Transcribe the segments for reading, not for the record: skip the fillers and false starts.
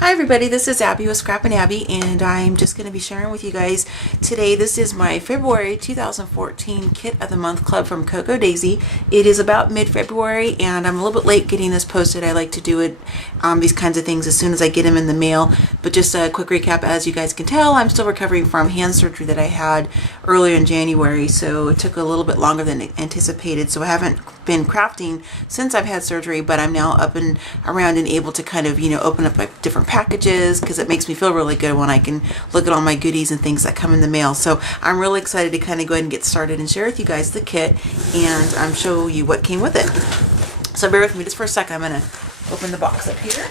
Hi everybody, this is Abby with Scrappin' Abby, and I'm just going to be sharing with you guys today. This is my February 2014 Kit of the Month Club from Coco Daisy. It is about mid-February, and I'm a little bit late getting this posted. I like to do it, these kinds of things as soon as I get them in the mail. But just a quick recap, as you guys can tell, I'm still recovering from hand surgery that I had earlier in January, so it took a little bit longer than anticipated. So I haven't been crafting since I've had surgery, but I'm now up and around and able to kind of, open up like different packages, because it makes me feel really good when I can look at all my goodies and things that come in the mail. So I'm really excited to kind of go ahead and get started and share with you guys the kit and show you what came with it. So bear with me just for a second. I'm going to open the box up here.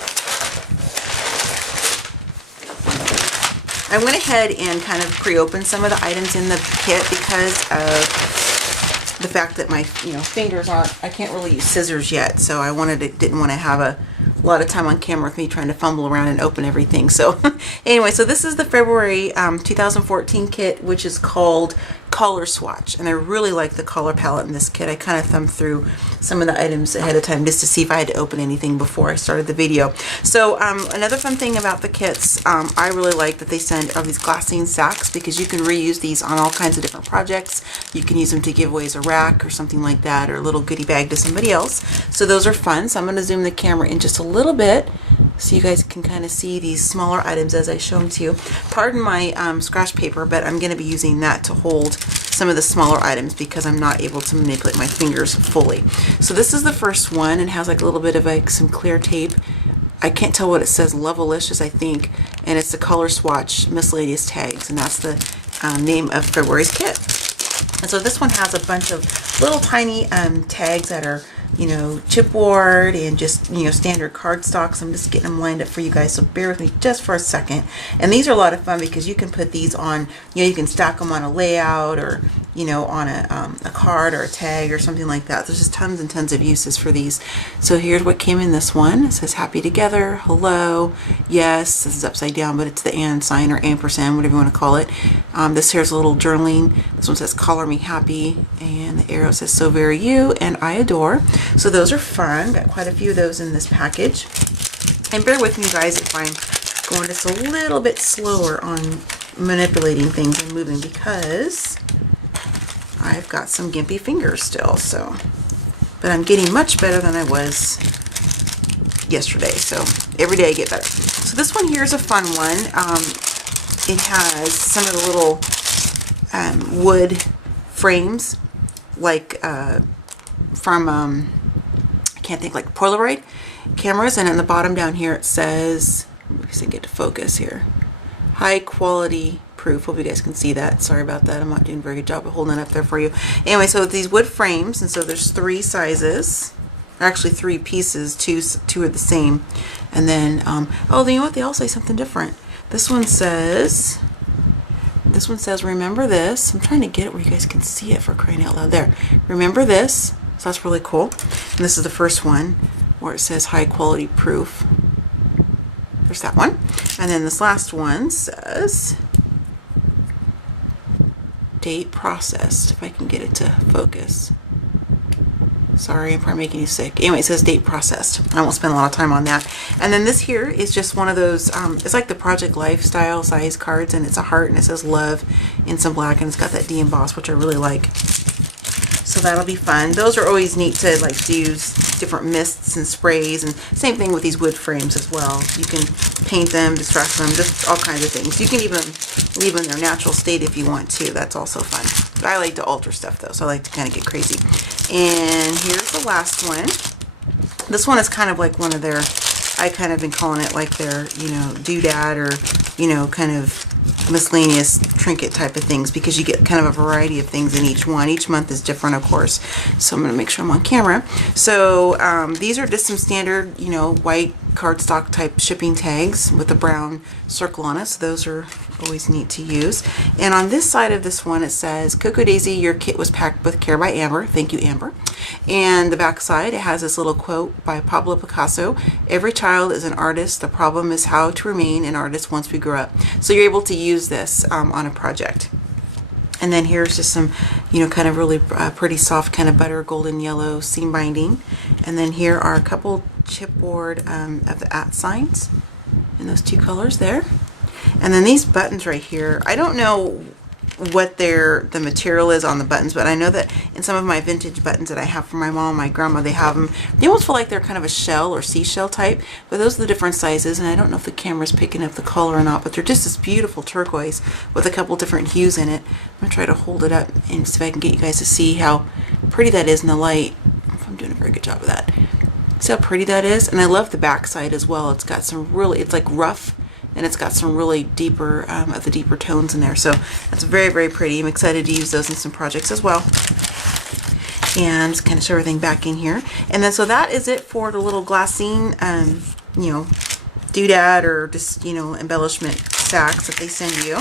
I went ahead and kind of pre-opened some of the items in the kit because of the fact that my fingers aren't, I can't really use scissors yet, so I didn't want to have a lot of time on camera with me trying to fumble around and open everything. So anyway, so this is the February 2014 kit, which is called Color Swatch, and I really like the color palette in this kit. I kind of thumbed through some of the items ahead of time just to see if I had to open anything before I started the video. So another fun thing about the kits, I really like that they send these glassine sacks, because you can reuse these on all kinds of different projects. You can use them to give away as a rack or something like that, or a little goodie bag to somebody else. So those are fun. So I'm going to zoom the camera in just a little bit so you guys can kind of see these smaller items as I show them to you. Pardon my scratch paper, but I'm going to be using that to hold some of the smaller items because I'm not able to manipulate my fingers fully. So this is the first one, and has like a little bit of like some clear tape. I can't tell what it says, Lovelicious, I think, and it's the Color Swatch Miscellaneous Tags, and that's the name of February's kit. And so this one has a bunch of little tiny tags that are, chipboard and just, standard cardstock. I'm just getting them lined up for you guys, so bear with me just for a second. And these are a lot of fun because you can put these on, you can stack them on a layout, or, on a card or a tag or something like that. There's just tons and tons of uses for these. So here's what came in this one. It says happy together, hello, yes. This is upside down, but it's the and sign or ampersand, whatever you want to call it. This here's a little journaling. This one says color me happy, and the arrow says so very you and I adore. So those are fun. Got quite a few of those in this package. And bear with me, guys, if I'm going just a little bit slower on manipulating things and moving, because I've got some gimpy fingers still. So, but I'm getting much better than I was yesterday. So every day I get better. So this one here is a fun one. It has some of the little wood frames, like from I can't think, like Polaroid cameras, and in the bottom down here it says, let me see, get to focus here, high quality proof. Hope you guys can see that. Sorry about that, I'm not doing a very good job of holding it up there for you. Anyway, so these wood frames, and so there's 3 sizes, actually 3 pieces, two are the same. And then oh, you know what, they all say something different. This one says remember this. I'm trying to get it where you guys can see it, for crying out loud. There, remember this. So that's really cool. And this is the first one where it says high quality proof. There's that one. And then this last one says date processed, if I can get it to focus. Sorry, I'm probably making you sick. Anyway, it says date processed. I won't spend a lot of time on that. And then this here is just one of those, it's like the Project Lifestyle size cards, and it's a heart, and it says love in some black, and it's got that de-emboss, which I really like. So that'll be fun. Those are always neat to like use different mists and sprays, and same thing with these wood frames as well. You can paint them, distress them, just all kinds of things. You can even leave them in their natural state if you want to. That's also fun. But I like to alter stuff though, so I like to kind of get crazy. And here's the last one. This one is kind of like one of their, I kind of been calling it like their, doodad, or, kind of miscellaneous trinket type of things, because you get kind of a variety of things in each one. Each month is different, of course. So I'm going to make sure I'm on camera. So these are just some standard, white cardstock type shipping tags with a brown circle on it. So those are always neat to use. And on this side of this one, it says, Coco Daisy, your kit was packed with care by Amber. Thank you, Amber. And the back side, it has this little quote by Pablo Picasso. Every child is an artist. The problem is how to remain an artist once we grow up. So you're able to use this on a project. And then here's just some, kind of really pretty soft kind of butter golden yellow seam binding. And then here are a couple chipboard of the @ signs. in those 2 colors there. And then these buttons right here, I don't know what the material is on the buttons, but I know that in some of my vintage buttons that I have from my mom and my grandma, they have them. They almost feel like they're kind of a shell or seashell type, but those are the different sizes, and I don't know if the camera's picking up the color or not, but they're just this beautiful turquoise with a couple different hues in it. I'm gonna try to hold it up and see if I can get you guys to see how pretty that is in the light. If I'm doing a very good job of that. See how pretty that is? And I love the back side as well. It's got some really, it's like rough, and it's got some really deeper, of the deeper tones in there. So that's very, very pretty. I'm excited to use those in some projects as well. And just kind of show everything back in here. And then so that is it for the little glassine, you know, doodad or just, you know, embellishment sacks that they send you.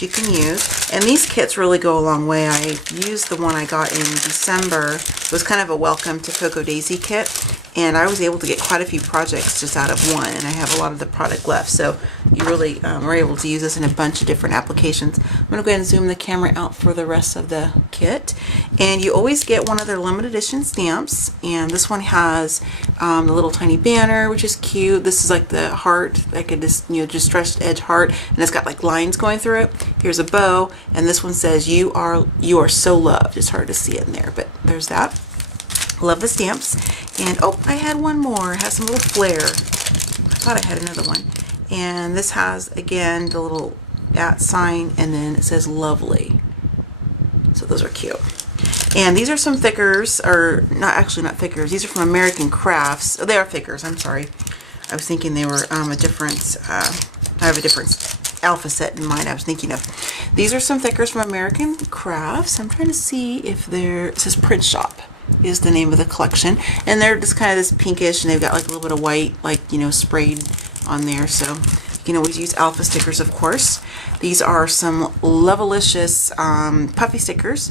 You can use. And these kits really go a long way. I used the one I got in December. It was kind of a welcome to Cocoa Daisy kit, and I was able to get quite a few projects just out of one, and I have a lot of the product left, so you really are able to use this in a bunch of different applications. I'm going to go ahead and zoom the camera out for the rest of the kit. And you always get one of their limited edition stamps, and this one has the little tiny banner, which is cute. This is like the heart, like a distressed edge heart, and it's got like lines going through it. Here's a bow, and this one says you are so loved. It's hard to see it in there, but there's that. Love the stamps. And oh, I had one more. It has some little flair. I thought I had another one. And this has, again, the little @ sign, and then it says lovely. So those are cute. And these are some thickers, or not thickers. These are from American Crafts. Oh, they are thickers. I'm sorry. I was thinking they were a different, I have a different alpha set in mind I was thinking of. These are some thickers from American Crafts. I'm trying to see if it says Print Shop is the name of the collection, and they're just kind of this pinkish, and they've got like a little bit of white, like, you know, sprayed on there, so you can always use alpha stickers, of course. These are some Lovelicious puffy stickers,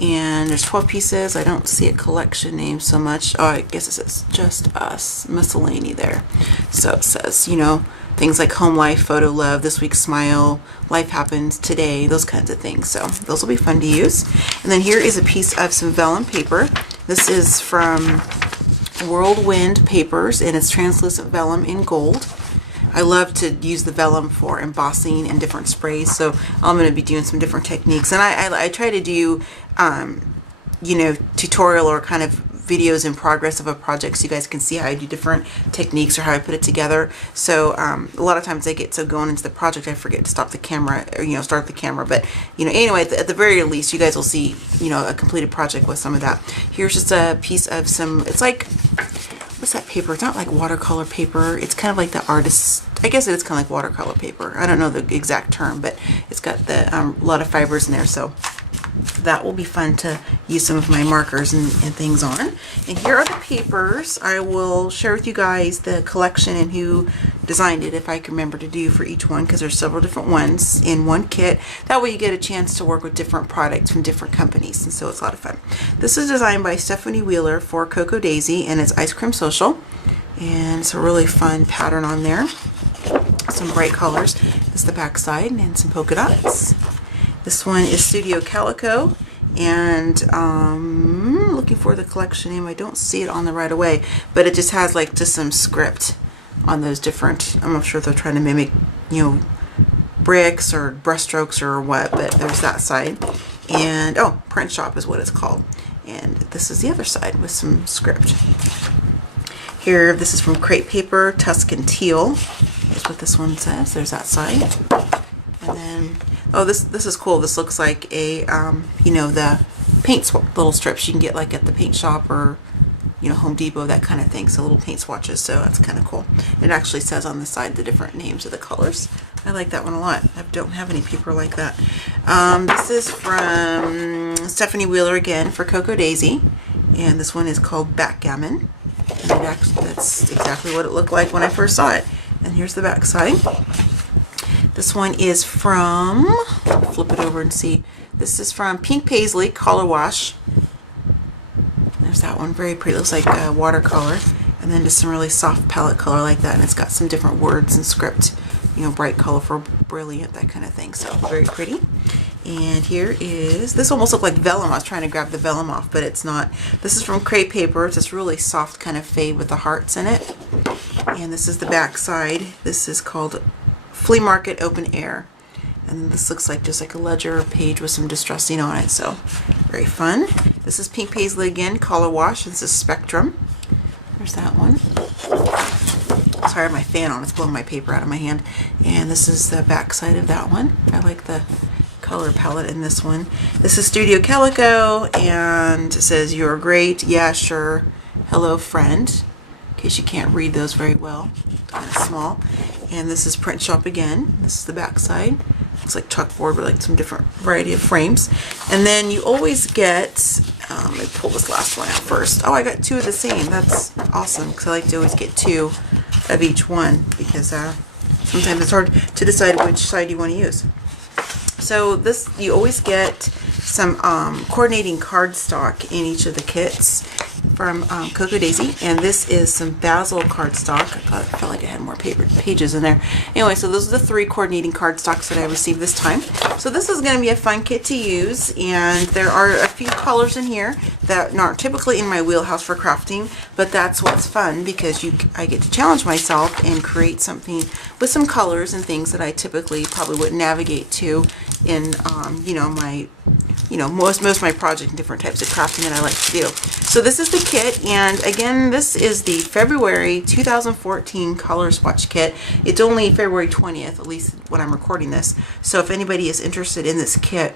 and there's 12 pieces. I don't see a collection name so much. Oh, I guess it says Just Us Miscellany there. So it says, you know, things like Home Life, Photo Love, This Week's Smile, Life Happens Today, those kinds of things. So those will be fun to use. And then here is a piece of some vellum paper. This is from Whirlwind Papers, and it's translucent vellum in gold. I love to use the vellum for embossing and different sprays, so I'm going to be doing some different techniques. And I try to do, you know, tutorial or kind of videos in progress of a project, so you guys can see how I do different techniques or how I put it together. So a lot of times I get so going into the project I forget to stop the camera, or, you know, start the camera. But, you know, anyway, at the very least, you guys will see, you know, a completed project with some of that. Here's just a piece of some, it's like, what's that paper? It's not like watercolor paper. It's kind of like the artist's, I guess it is kind of like watercolor paper. I don't know the exact term, but it's got the a lot of fibers in there, so that will be fun to use some of my markers and things on. And here are the papers. I will share with you guys the collection and who designed it, if I can remember to do for each one, because there's several different ones in one kit. That way you get a chance to work with different products from different companies, and so it's a lot of fun. This is designed by Stephanie Wheeler for Cocoa Daisy, and it's Ice Cream Social, and it's a really fun pattern on there. Some bright colors. This is the back side, and some polka dots. This one is Studio Calico, and looking for the collection name. I don't see it on the right away, but it just has like just some script on those different, I'm not sure if they're trying to mimic, you know, bricks or brushstrokes or what, but there's that side. And oh, Print Shop is what it's called. And this is the other side with some script. Here, this is from Crepe Paper, Tuscan Teal. That's what this one says. There's that side. And then, oh, this is cool. This looks like a, you know, the paint little strips you can get like at the paint shop or, you know, Home Depot, that kind of thing. So little paint swatches. So that's kind of cool. It actually says on the side the different names of the colors. I like that one a lot. I don't have any paper like that. This is from Stephanie Wheeler again for Cocoa Daisy, and this one is called Backgammon. And that's exactly what it looked like when I first saw it. And here's the back side. This one is from, flip it over and see, this is from Pink Paisley Color Wash. There's that one, very pretty, looks like watercolor, and then just some really soft palette color like that, and it's got some different words and script, you know, bright, colorful, brilliant, that kind of thing, so very pretty. And here is, this almost looked like vellum. I was trying to grab the vellum off, but it's not. This is from Crepe Paper. It's this really soft kind of fade with the hearts in it. And this is the back side. This is called Flea Market Open Air. And this looks like just like a ledger page with some distressing on it, so very fun. This is Pink Paisley again, color wash. This is Spectrum. There's that one. Sorry, I have my fan on, it's blowing my paper out of my hand. And this is the back side of that one. I like the color palette in this one. This is Studio Calico, and it says, "You're great, yeah, sure, hello friend," in case you can't read those very well, kind of small. And this is Print Shop again. This is the back side. Looks like chalkboard with like some different variety of frames. And then you always get, let me pull this last one out first. Oh, I got two of the same. That's awesome, because I like to always get two of each one, because sometimes it's hard to decide which side you want to use. So this, you always get some coordinating cardstock in each of the kits from Cocoa Daisy, and this is some Basil cardstock. I felt like I had more pages in there. Anyway, so those are the 3 coordinating cardstocks that I received this time. So this is going to be a fun kit to use, and there are a few colors in here that aren't typically in my wheelhouse for crafting, but that's what's fun, because I get to challenge myself and create something with some colors and things that I typically probably wouldn't navigate to in most of my project and different types of crafting that I like to do. So this is the kit, and again, this is the February 2014 color swatch kit. It's only February 20th, at least when I'm recording this. So if anybody is interested in this kit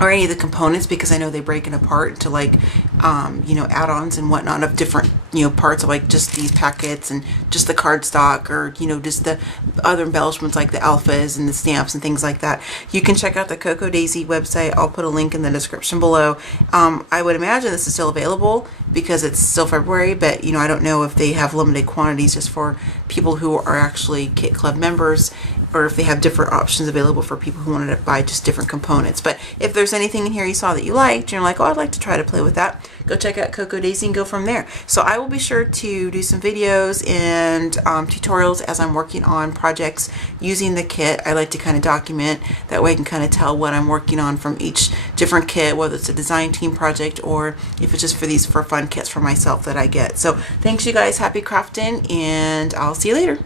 or any of the components, because I know they break it apart into like add-ons and whatnot of different parts of like just these packets and just the cardstock, or just the other embellishments like the alphas and the stamps and things like that. You can check out the Cocoa Daisy website. I'll put a link in the description below. I would imagine this is still available because it's still February, but I don't know if they have limited quantities just for people who are actually Kit Club members, or if they have different options available for people who wanted to buy just different components. But if there's anything in here you saw that you liked, and you're like, oh, I'd like to try to play with that, go check out Cocoa Daisy and go from there. So I will be sure to do some videos and tutorials as I'm working on projects using the kit. I like to kind of document, that way I can kind of tell what I'm working on from each different kit, whether it's a design team project or if it's just for fun kits for myself that I get. So thanks you guys, happy crafting, and I'll see you later.